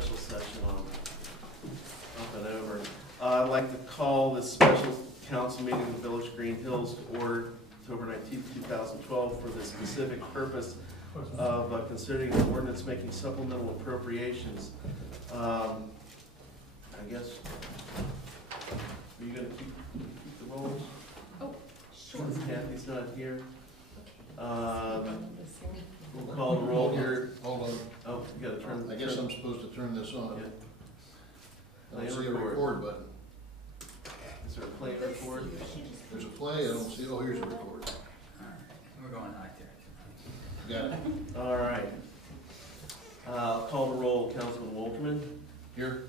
special session on up and over. I'd like to call this special council meeting of the Village Greenhills to order October 19th, 2012 for the specific purpose of considering an ordinance making supplemental appropriations. I guess, are you going to keep the rolls? Oh, sure. Since Kathy's not here. We'll call the roll here. Hold on. Oh, you gotta turn. I guess I'm supposed to turn this on. Yeah. I don't see a record button. Is there a play and record? There's a play, I don't see, oh, here's a record. All right, we're going right there. Got it. All right. I'll call the roll. Councilman Wolterman? Here.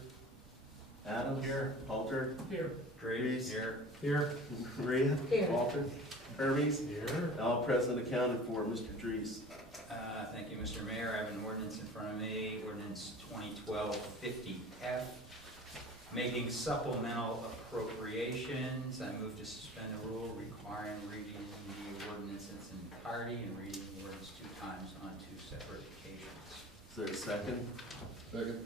Adams? Here. Halter? Here. Drees? Here. Here. Maria? Here. Walter? Hermes? Here. All present accounted for. Mr. Drees? Thank you, Mr. Mayor. I have an ordinance in front of me, ordinance 2012-50F, making supplemental appropriations. I move to suspend the rule requiring reading the ordinance in its entirety and reading the ordinance 2 times on 2 separate occasions. Is there a second? Second.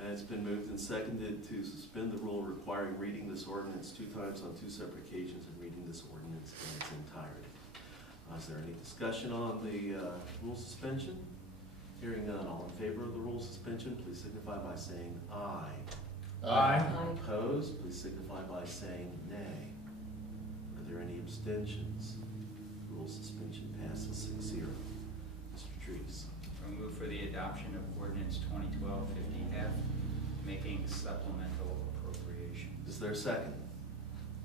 And it's been moved and seconded to suspend the rule requiring reading this ordinance 2 times on 2 separate occasions and reading this ordinance in its entirety. Is there any discussion on the rule suspension? Hearing none, all in favor of the rule suspension, please signify by saying aye. Aye. Opposed, please signify by saying nay. Are there any abstentions? Rule suspension passes 6-0. Mr. Trees. I move for the adoption of ordinance 2012-50F, making supplemental appropriations. Is there a second?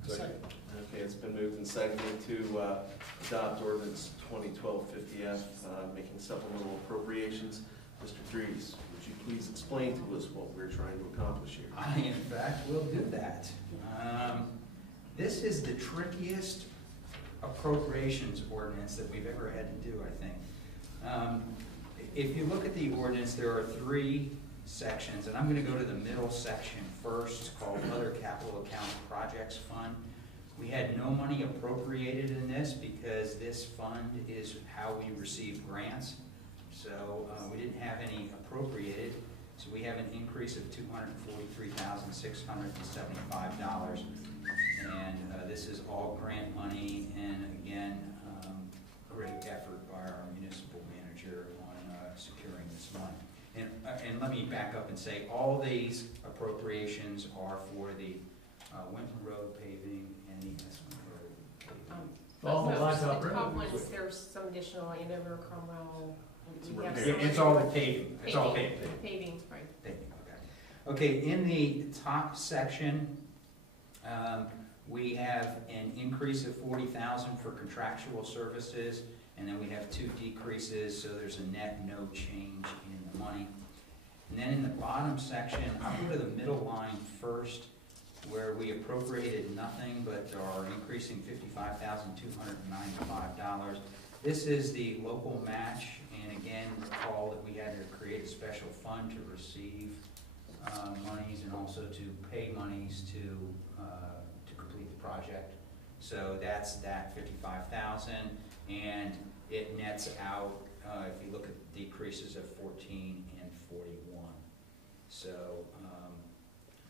Second. Okay, it's been moved and seconded to adopt ordinance 2012-50F, making supplemental appropriations. Mr. Trees, would you please explain to us what we're trying to accomplish here? I, in fact, will do that. This is the trickiest appropriations ordinance that we've ever had to do, I think. If you look at the ordinance, there are 3 sections, and I'm going to go to the middle section first, called Other Capital Account Projects Fund. We had no money appropriated in this because this fund is how we receive grants. So we didn't have any appropriated. So we have an increase of $243,675. And this is all grant money, and again, great effort by our municipal manager on securing this money. And let me back up and say all these appropriations are for the Winton Road paving and the Esmond Road paving. The top ones, there's some additional, Andover, Cromwell. We have some It's all the paving. It's all paving. Paving, right. Paving, okay. Okay, in the top section, we have an increase of $40,000 for contractual services, and then we have 2 decreases, so there's a net no change in the money. And then in the bottom section, I'll go to the middle line first, where we appropriated nothing but are increasing $55,295. This is the local match, and again, recall that we had to create a special fund to receive monies and also to pay monies to complete the project. So that's that $55,000, and it nets out, if you look at the decreases of 14 and 41. So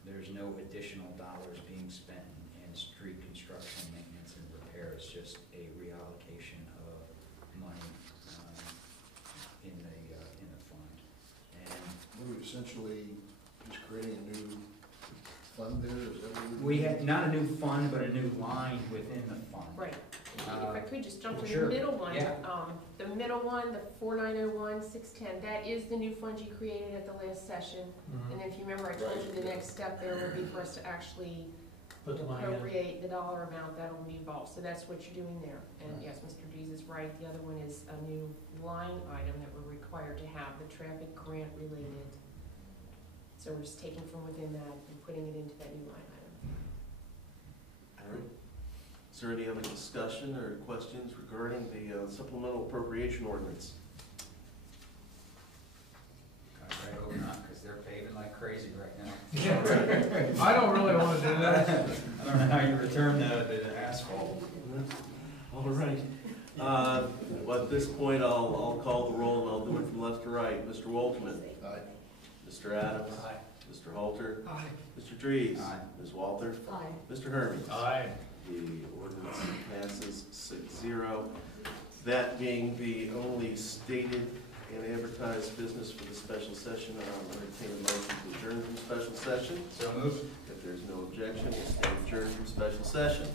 there's no additional dollars being spent in street construction, maintenance, and repair. It's just a reallocation of money in the fund. And We're essentially just creating a new fund there, is that what we had not a new fund, but a new line within the fund. Right. If I could just jump to Sure. the middle one. Yeah. The middle one, the 4901-610, that is the new fund you created at the last session. And if you remember, I told you the next step there would be for us to actually appropriate the dollar amount that'll be involved. So that's what you're doing there. And yes, Mr. Dees is right. The other one is a new line item that we're required to have, the traffic grant related. So we're just taking from within that and putting it into that new line item. All right. Is there any other discussion or questions regarding the supplemental appropriation ordinance? I hope not, because they're paving like crazy right now. I don't really want to do that. I don't know how you return the asphalt. All right. Well, at this point, I'll call the roll, and I'll do it from left to right. Mr. Wolterman. Aye. Mr. Adams? Aye. Mr. Halter? Aye. Mr. Dries? Aye. Ms. Walter? Aye. Mr. Hermes? Aye. The ordinance passes 6-0. That being the only stated and advertised business for the special session, I'll entertain a motion to adjourn from special session. So moved. If there's no objection, we'll stand adjourned from special session.